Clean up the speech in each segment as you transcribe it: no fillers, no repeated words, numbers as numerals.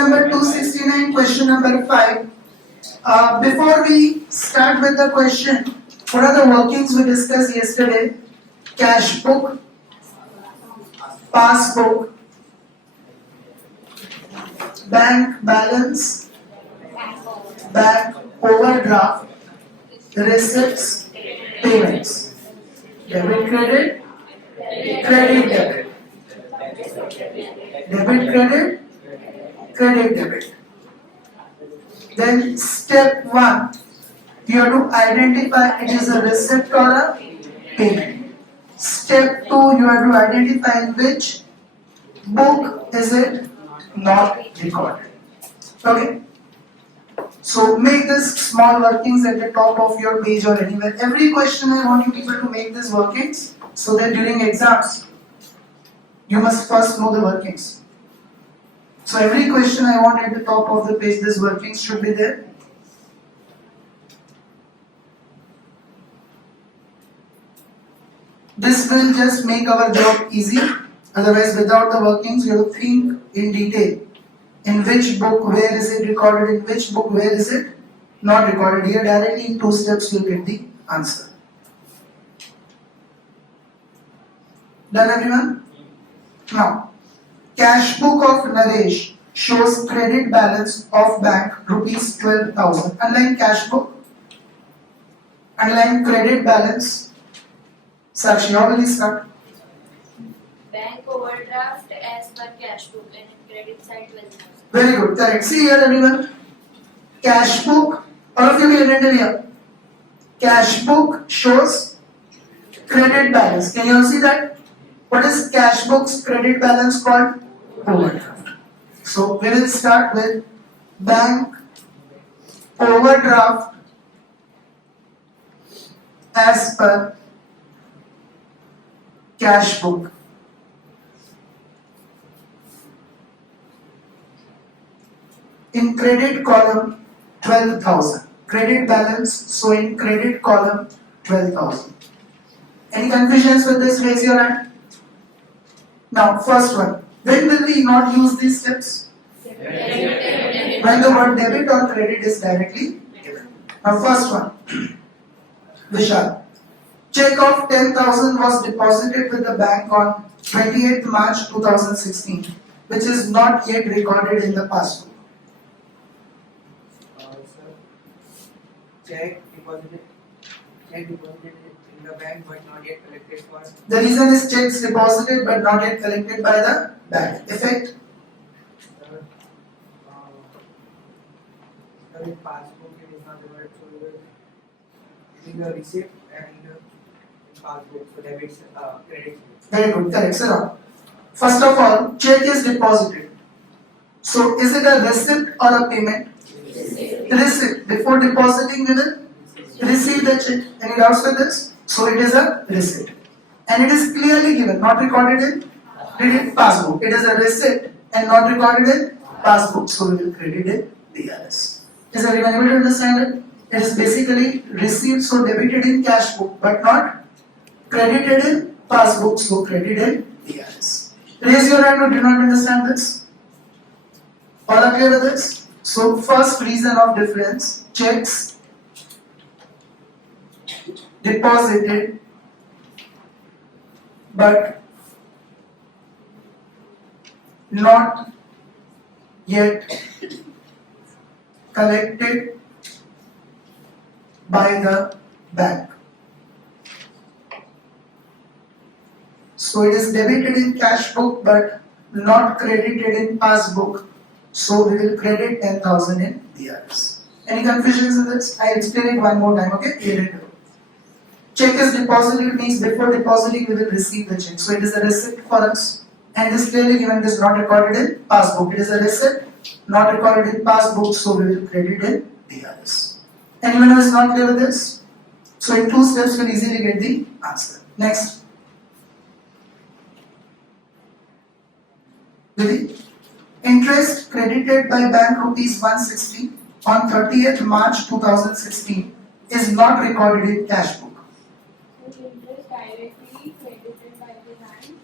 number 269, question number 5. Before we start with the question, what are the workings we discussed yesterday? Cash book, passbook, bank balance, bank overdraft, receipts, payments, debit credit, credit debit, debit credit, credit debit. Then step 1, you have to identify it is a receipt or a payment. Step 2, you have to identify in which book is it not recorded. Okay. So make this small workings at the top of your page or anywhere. Every question I want you people to make these workings so that during exams you must first know the workings. So every question I want at the top of the page, these workings should be there. This will just make our job easy. Otherwise, without the workings, you have to think in detail. In which book, where is it recorded? In which book, where is it not recorded? Here, directly in 2 steps, you'll get the answer. Done, everyone? Now, cash book of Naresh shows credit balance of bank rupees 12,000. Underline cash book. Underline credit balance. Sakshi, how will you start? Bank overdraft as per cash book and in credit side 12,000. Very good, correct. See here, everyone. Cash book, all of you will attend here. Cash book shows credit balance. Can you all see that? What is cash book's credit balance called? Overdraft. So we will start with bank overdraft as per cash book. In credit column 12,000. Credit balance, so in credit column 12,000. Any confusions with this? Raise your hand. Now, first one. When will we not use these steps? When the word debit or credit is directly given. Now, first one. Vishal. Check of 10,000 was deposited with the bank on 28th March 2016, which is not yet recorded in the passbook. Check deposited in the bank but not yet collected for. The reason is checks deposited but not yet collected by the bank. Effect? The passbook is not the word, so it is a receipt and passbook, so debit, credit. Very good, correct, sir. First of all, check is deposited. So, is it a receipt or a payment? Receipt. Before depositing, we will receive the check. Any doubts with this? So, it is a receipt. And it is clearly given, not recorded in passbook. It is a receipt and not recorded in passbook. So, we will credit in DRS. Is everyone able to understand it? It is basically received, so debited in cash book, but not credited in passbook, so credited in DRS. Raise your hand who do not understand this. All are clear with this? So, first reason of difference, checks deposited but not yet collected by the bank. So it is debited in cash book but not credited in passbook. So we will credit 10,000 in DRS. Any confusions in this? I explain it one more time, okay? Here it goes. Check is deposited means before depositing we will receive the check. So it is a receipt for us. And this clearly given it is not recorded in passbook. It is a receipt, not recorded in passbook, so we will credit in DRS. Anyone who is not clear with this? So in 2 steps we will easily get the answer. Next. Interest credited by bank rupees 160 on 30th March 2016 is not recorded in cash book. Interest directly credited by the bank.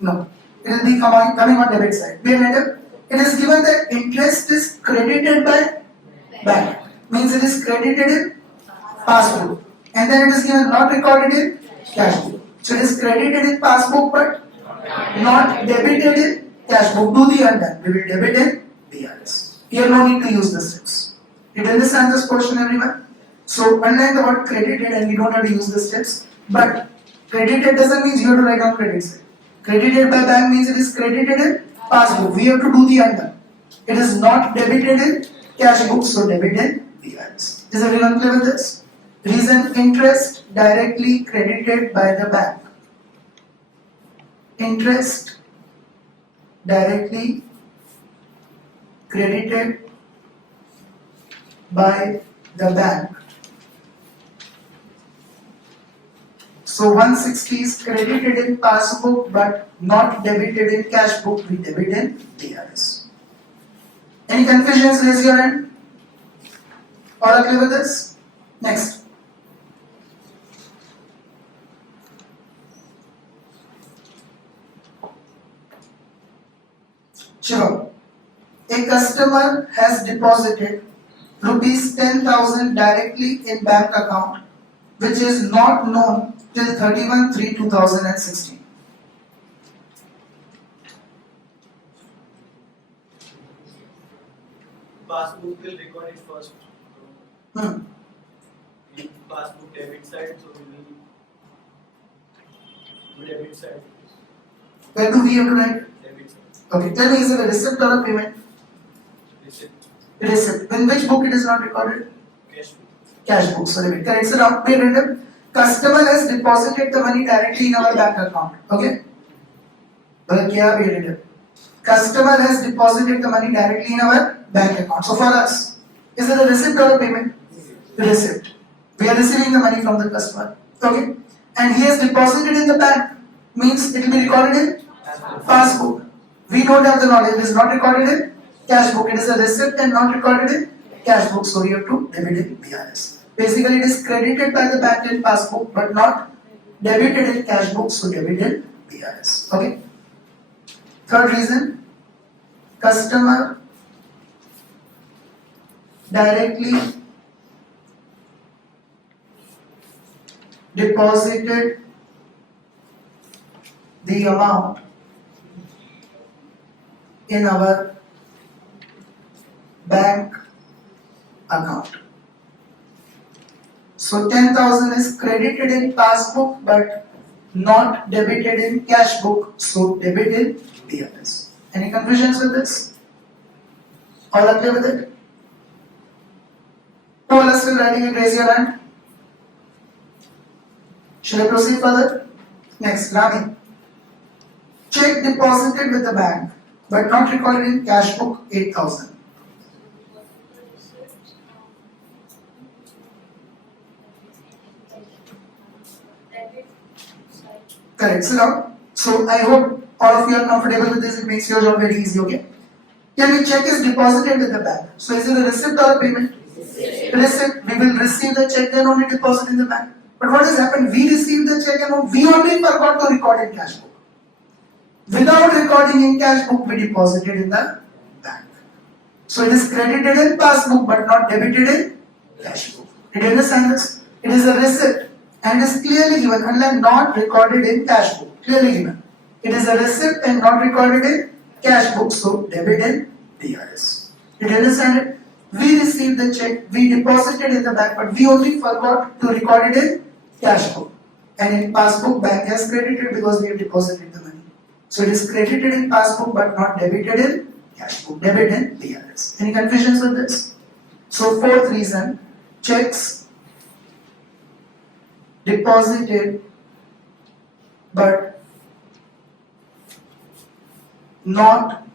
No. It will be coming on debit side. Be ready? It is given that interest is credited by bank. Means it is credited in passbook. And then it is given not recorded in cash book. So it is credited in passbook but not debited in cash book. Do the undone. We will debit in DRS. Here no need to use the steps. You understand this portion, everyone? So unlike the word credited, and we don't have to use the steps, but credited doesn't mean you have to write down credit side. Credited by bank means it is credited in passbook. We have to do the undone. It is not debited in cash book, so debit in DRS. Is everyone clear with this? Reason: interest directly credited by the bank. Interest directly credited by the bank. So 160 is credited in passbook but not debited in cash book. We debit in DRS. Any confusions? Raise your hand. All are clear with this? Next. Shiva. A customer has deposited rupees 10,000 directly in bank account which is not known till 31/3/2016. Passbook will record it first. Hmm. In passbook debit side, so we will do debit side. Where do we have to write? Debit side. Okay, tell me, is it a receipt or a payment? Receipt. Receipt. In which book it is not recorded? Cash book. Cash book. So debit. Correct. So now, pay random. Customer has deposited the money directly in our bank account. Okay? But kya pay random? Customer has deposited the money directly in our bank account. So for us, is it a receipt or a payment? Receipt. We are receiving the money from the customer. Okay? And he has deposited in the bank. Means it will be recorded in passbook. We don't have the knowledge. It is not recorded in cash book. It is a receipt and not recorded in cash book. So we have to debit in BRS. Basically, it is credited by the bank in passbook but not debited in cash book. So debit in BRS. Okay? Third reason, customer directly deposited the amount in our bank account. So 10,000 is credited in passbook but not debited in cash book. So debit in DRS. Any confusions with this? All are clear with it? Who are still writing it? Raise your hand. Should I proceed further? Next, Rani. Check deposited with the bank but not recorded in cash book 8,000. Debit side. Correct. So now, so I hope all of you are comfortable with this. It makes your job very easy. Okay. Here we check is deposited with the bank. So is it a receipt or a payment? Receipt. We will receive the check and only deposit in the bank. But what has happened? We received the check and we only forgot to record in cash book. Without recording in cash book, we deposited in the bank. So it is credited in passbook but not debited in cash book. Did you understand this? It is a receipt and is clearly given, unlike not recorded in cash book. Clearly given. It is a receipt and not recorded in cash book, so debit in DRS. Did you understand it? We received the check, we deposited in the bank, but we only forgot to record it in cash book. And in passbook, bank has credited because we have deposited the money. So it is credited in passbook but not debited in cash book. Debit in DRS. Any confusions with this? So fourth reason, checks deposited but not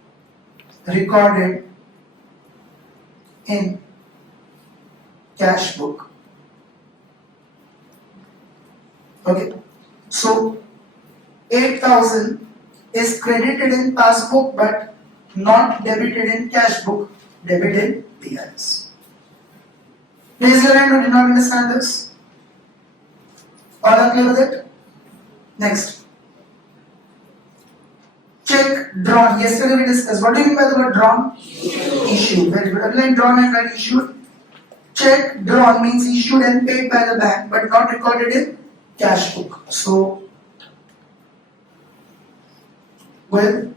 recorded in cash book. Okay, so 8,000 is credited in passbook but not debited in cash book. Debit in DRS. Raise your hand who did not understand this. All are clear with it? Next. Check drawn. Yesterday we discussed. What do you mean by the word drawn? Issued. Very good. Underline drawn and write issued. Check drawn means issued and paid by the bank but not recorded in cash book. So, well,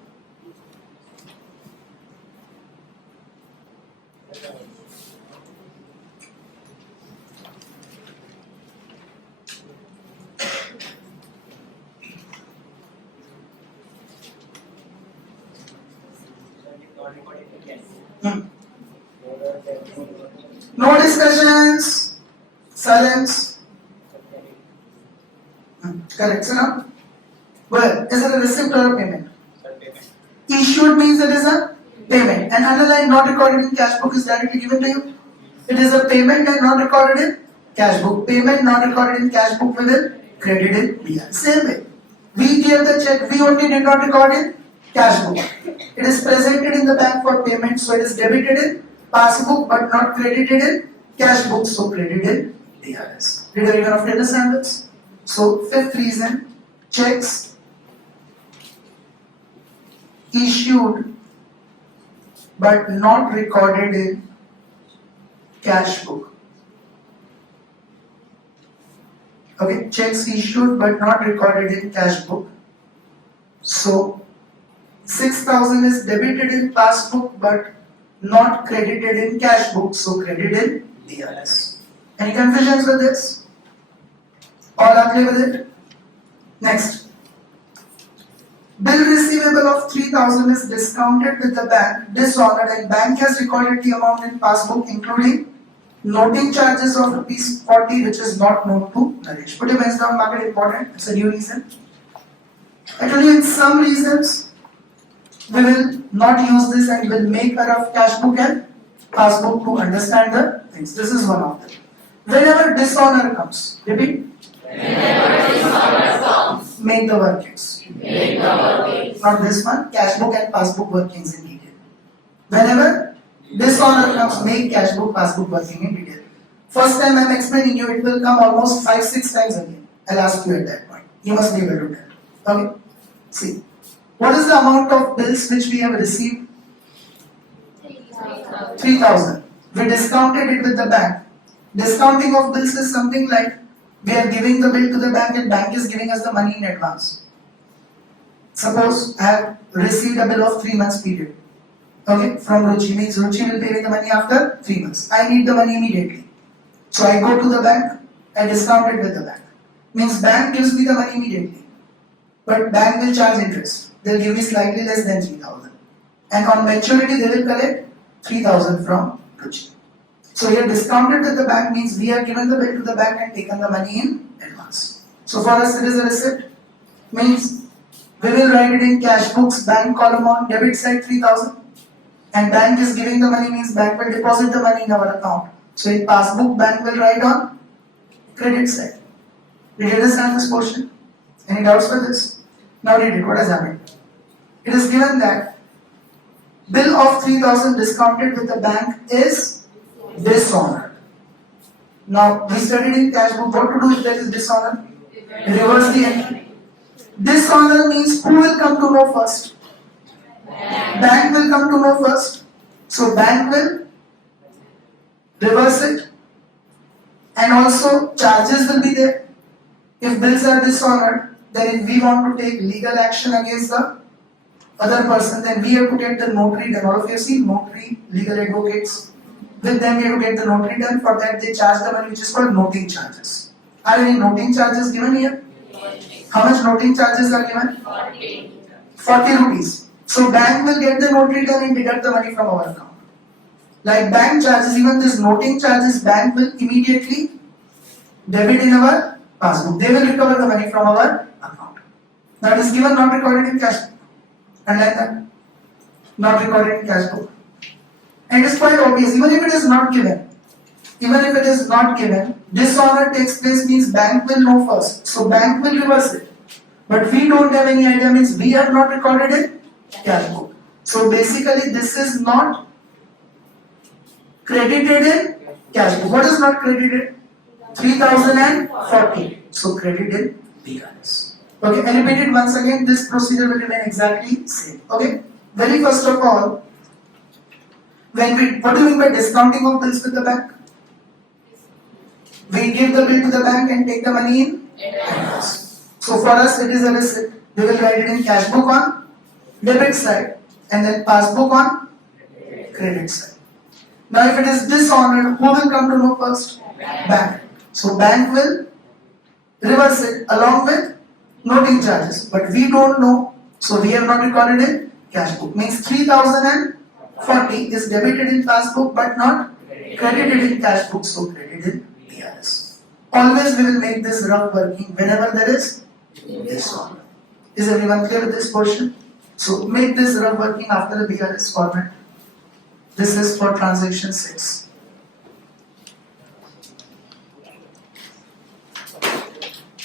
Not recorded in cash. no discussions, silence. Correct, sir? Now, well, is it a receipt or a payment? Sir, payment. Issued means it is a payment. And underline not recorded in cash book is directly given to you. It is a payment and not recorded in cash book. Payment not recorded in cash book will credit in BR. Same way. We gave the check, we only did not record in cash book. It is presented in the bank for payment, so it is debited in passbook but not credited in cash book, so credited in DRS. Did everyone understand this? So, fifth reason, checks issued but not recorded in cash book. Okay, checks issued but not recorded in cash book. So, 6,000 is debited in passbook but not credited in cash book, so credited in DRS. Any confusions with this? All are clear with it? Next. Bill receivable of 3,000 is discounted with the bank, dishonored, and bank has recorded the amount in passbook including noting charges of rupees 40 which is not known to Naresh. Put your hands down, mark it important, it's a new reason. I told you in some reasons we will not use this and will make a rough cash book and passbook to understand the things. This is one of them. Whenever dishonor comes, repeat. Make the workings. Not this one, cash book and passbook workings in detail. Whenever dishonor comes, make cash book, passbook working in detail. First time I am explaining you, it will come almost 5-6 times again. I'll ask you at that point. You must be able to tell. Okay? See. What is the amount of bills which we have received? 3,000. We discounted it with the bank. Discounting of bills is something like we are giving the bill to the bank and bank is giving us the money in advance. Suppose I have received a bill of 3 months period. Okay, from Ruchi, means Ruchi will pay me the money after 3 months. I need the money immediately. So I go to the bank, I discount it with the bank. Means bank gives me the money immediately. But bank will charge interest. They'll give me slightly less than 3,000. And on maturity they will collect 3,000 from Ruchi. So here discounted with the bank means we have given the bill to the bank and taken the money in advance. So for us it is a receipt. Means we will write it in cash books, bank column on debit side 3,000. And bank is giving the money means bank will deposit the money in our account. So in passbook bank will write on credit side. Did you understand this portion? Any doubts for this? Now read it. What has happened? It is given that bill of 3,000 discounted with the bank is dishonored. Now we studied in cash book what to do if there is dishonor? Reverse the entry. Dishonor means who will come to know first? Bank will come to know first. So bank will reverse it. And also charges will be there. If bills are dishonored, then if we want to take legal action against the other person, then we have to get the notary done. All of you have seen notary, legal advocates. With them we have to get the notary done. For that they charge the money which is called noting charges. Are any noting charges given here? How much noting charges are given? 40 rupees. So bank will get the notary done and deduct the money from our account. Like bank charges, even this noting charges, bank will immediately debit in our passbook. They will recover the money from our account. Now it is given, not recorded in cash book. And like that, not recorded in cash book. And it is quite obvious, even if it is not given, dishonor takes place means bank will know first. So bank will reverse it. But we don't have any idea means we have not recorded in cash book. So basically this is not credited in cash book. What is not credited? 3,040. So credited in DRS. Okay, I repeat it once again. This procedure will remain exactly same. Okay. Very first of all, what do you mean by discounting of bills with the bank? We give the bill to the bank and take the money in. So for us, it is a receipt. We will write it in cash book on debit side and then passbook on credit side. Now, if it is dishonored, who will come to know first? Bank. So bank will reverse it along with noting charges, but we don't know, so we have not recorded in cash book. Means 3040 is debited in passbook but not credited in cash book, so credited in BRS. Always we will make this rough working whenever there is dishonor. Is everyone clear with this portion? So make this rough working after the BRS format. This is for transaction 6.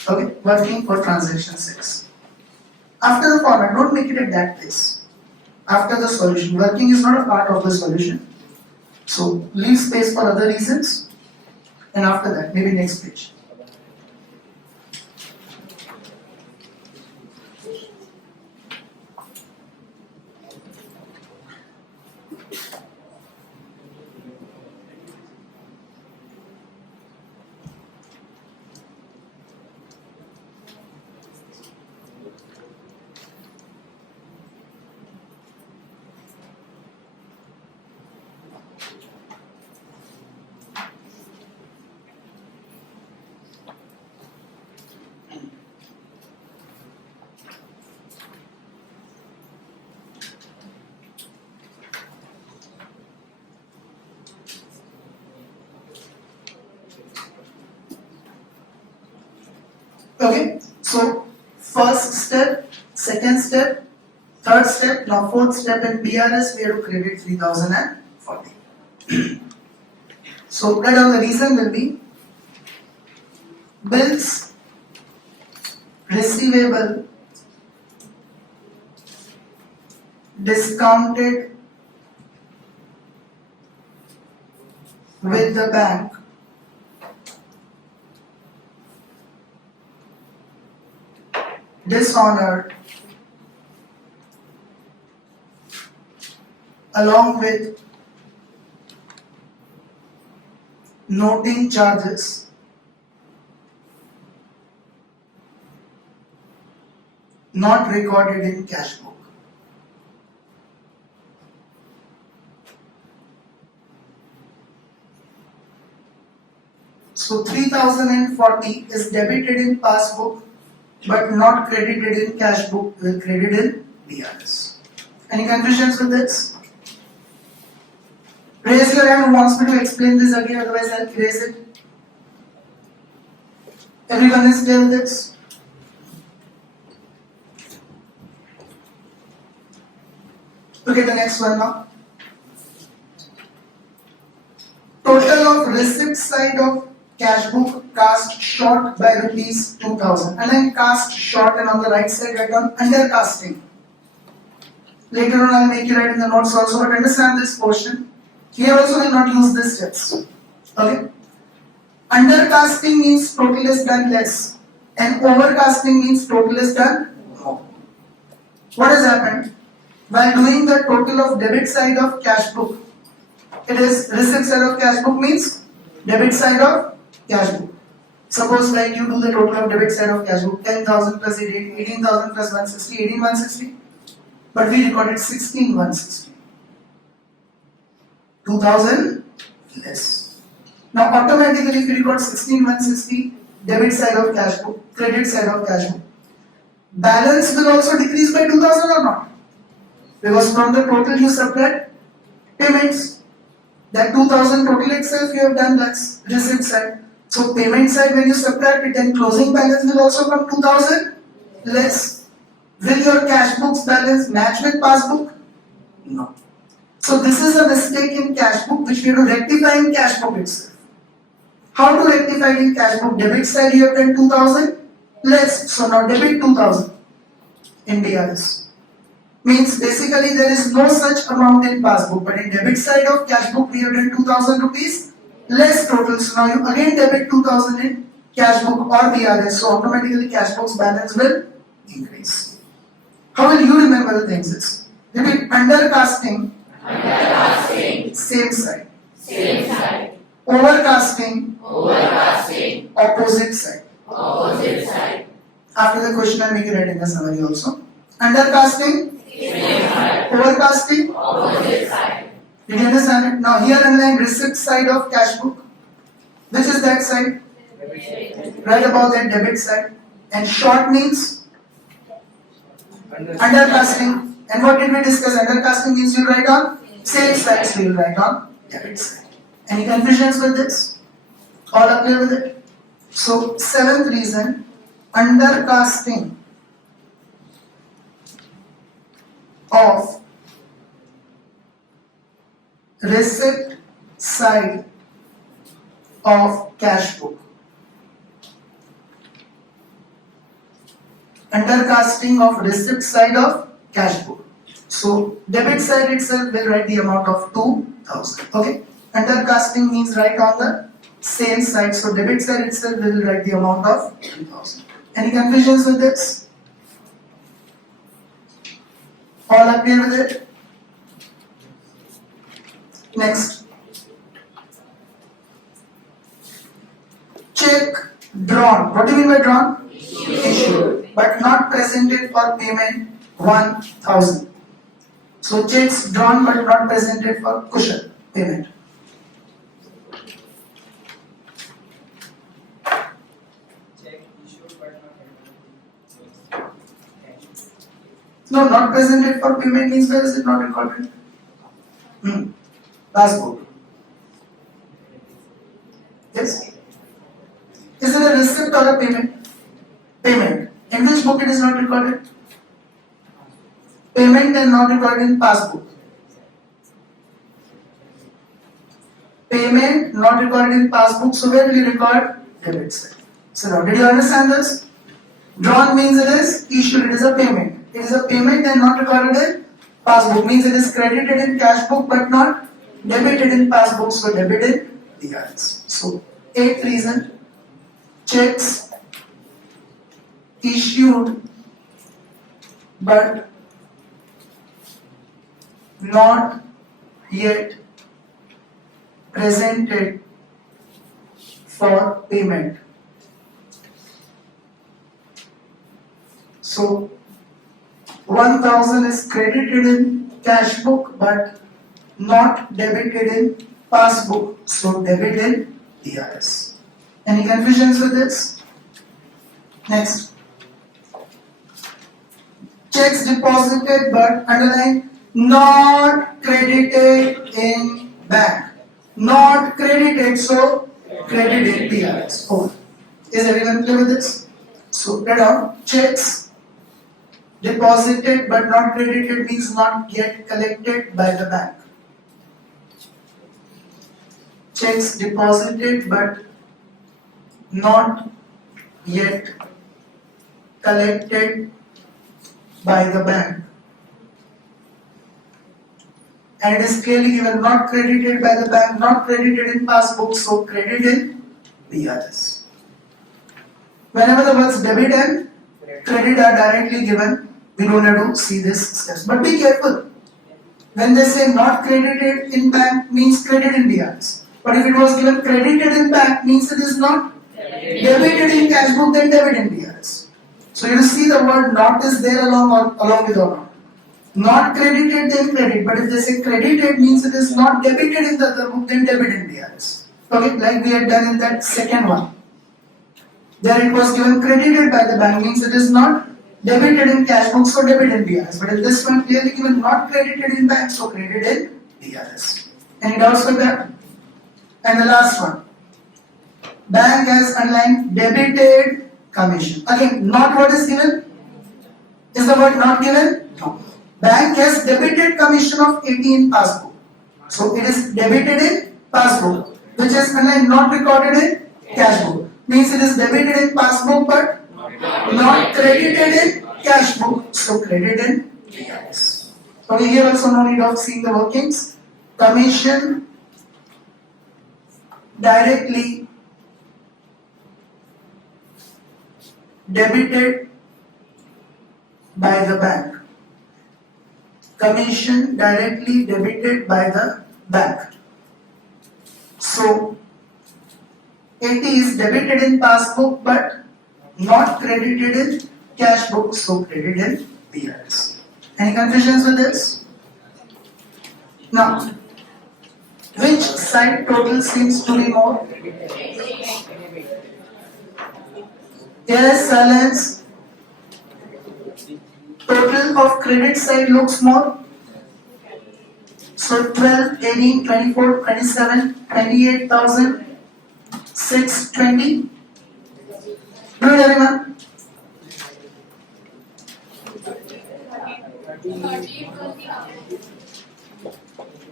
Okay, working for transaction 6. After the format, don't make it at that place. After the solution, working is not a part of the solution. So leave space for other reasons. And after that, maybe next page. Okay, so first step, second step, third step, now fourth step in BRS we have to credit 3040. So write down the reason will be bills receivable discounted with the bank dishonored along with noting charges not recorded in cash book. So 3040 is debited in passbook but not credited in cash book, will credit in BRS. Any confusions with this? Raise your hand who wants me to explain this again, otherwise I'll erase it. Everyone is clear with this? Look at the next one now. Total of receipt side of cash book cast short by rupees 2000. And then cast short, and on the right side write down undercasting. Later on I'll make you write in the notes also, but understand this portion. Here also will not use these steps. Okay? Undercasting means total is done less, and overcasting means total is done more. What has happened? While doing the total of debit side of cash book, it is receipt side of cash book means debit side of cash book. Suppose like you do the total of debit side of cash book, 10,000 plus 18,000 plus 160, 18,160. But we recorded 16,160. 2,000 less. Now automatically if you record 16,160, debit side of cash book, credit side of cash book, balance will also decrease by 2,000 or not? Because from the total you subtract payments. That 2,000 total itself you have done, that's receipt side. So payment side when you subtract it, then closing balance will also come 2,000 less. Will your cash book's balance match with passbook? No. So this is a mistake in cash book which we have to rectify in cash book itself. How to rectify it in cash book? Debit side you have done 2,000 less. So now debit 2,000 in BRS. Means basically there is no such amount in passbook, but in debit side of cash book we have done 2,000 rupees less total. So now you again debit 2,000 in cash book or BRS. So automatically cash book's balance will increase. How will you remember the things? Repeat, undercasting, same side. Overcasting, opposite side. After the question, I'll make you write in the summary also. Undercasting, overcasting, did you understand it? Now here underline receipt side of cash book. Which is that side? Right above that debit side. And short means undercasting. And what did we discuss? Undercasting means you write on sales side, so you write on debit side. Any confusions with this? All are clear with it? So, seventh reason, undercasting of receipt side of cash book. Undercasting of receipt side of cash book. So, debit side itself will write the amount of 2000. Okay? Undercasting means write on the sales side. So, debit side itself will write the amount of 2000. Any confusions with this? All are clear with it? Next. Check drawn. What do you mean by drawn? Issued. But not presented for payment 1000. So checks drawn but not presented for cushion payment. Check issued but not held. No, not presented for payment means where is it not recorded? Passbook. Yes? Is it a receipt or a payment? Payment. In which book it is not recorded? Payment and not recorded in passbook. Payment not recorded in passbook, so where will you record? Debit side. So now, did you understand this? Drawn means it is issued, it is a payment. It is a payment and not recorded in passbook, means it is credited in cash book but not debited in passbook, so debited in DRS. So, eighth reason, checks issued but not yet presented for payment. So 1000 is credited in cash book but not debited in passbook, so debit in DRS. Any confusions with this? Next. Checks deposited but underline not credited in bank. Not credited, so credited DRS. Oh. Is everyone clear with this? So write down checks deposited but not credited means not yet collected by the bank. Checks deposited but not yet collected by the bank. And it is clearly given not credited by the bank, not credited in passbook, so credit in DRS. Whenever the words debit and credit are directly given, we don't have to see this steps. But be careful. When they say not credited in bank means credit in DRS. But if it was given credited in bank means it is not debited in cash book, then debit in DRS. So you will see the word not is there along with or not. Not credited then credit, but if they say credited means it is not debited in the other book, then debit in DRS. Okay, like we had done in that second one. There it was given credited by the bank means it is not debited in cash book, so debit in DRS. But in this one clearly given not credited in bank, so credited in DRS. Any doubts with that? And the last one. Bank has underlined debited commission. Again, not what is given? Is the word not given? No. Bank has debited commission of 80 in passbook. So it is debited in passbook, which is not recorded in cash book. Means it is debited in passbook but not credited in cash book. So credited in DRS. Okay, here also no need of seeing the workings. Commission directly debited by the bank. Commission directly debited by the bank. So 80 is debited in passbook but not credited in cash book, so credited in BRS. Any confusions with this? Now, which side total seems to be more? Yes, silence. Total of credit side looks more. So 12, 18, 24, 27, 28,000, 620. Do it everyone.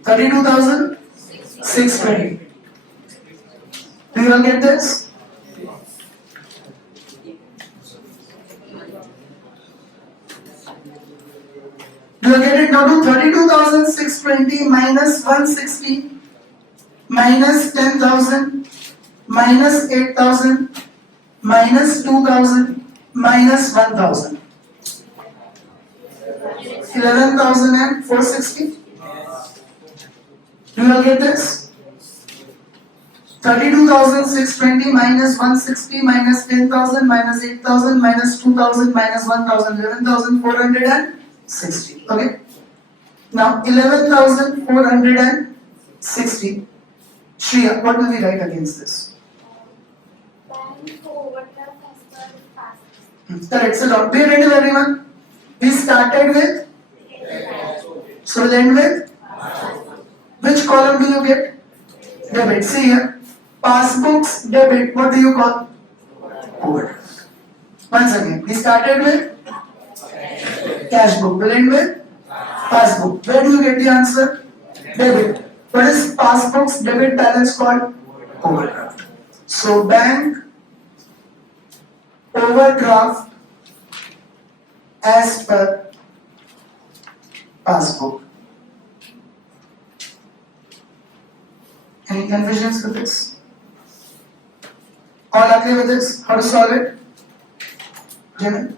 32,620. Do you all get this? Do you get it now? To 32,620 minus 160 minus 10,000 minus 8,000 minus 2,000 minus 1,000. 11,460. Do you all get this? 32,620 minus 160 minus 10,000 minus 8,000 minus 2,000 minus 1,000. 11,460. Okay. Now 11,460. Shreya, what will we write against this? Bank overdraft as per past. Correct. So now pay rental everyone. We started with. So we'll end with. Which column do you get? Debit. See here. Passbooks debit. What do you call? Overdraft. Once again, we started with cash book. We'll end with passbook. Where do you get the answer? Debit. What is passbook's debit balance called? Overdraft. So bank overdraft as per passbook. Any confusions with this? All agree with this? How to solve it? Jimmy?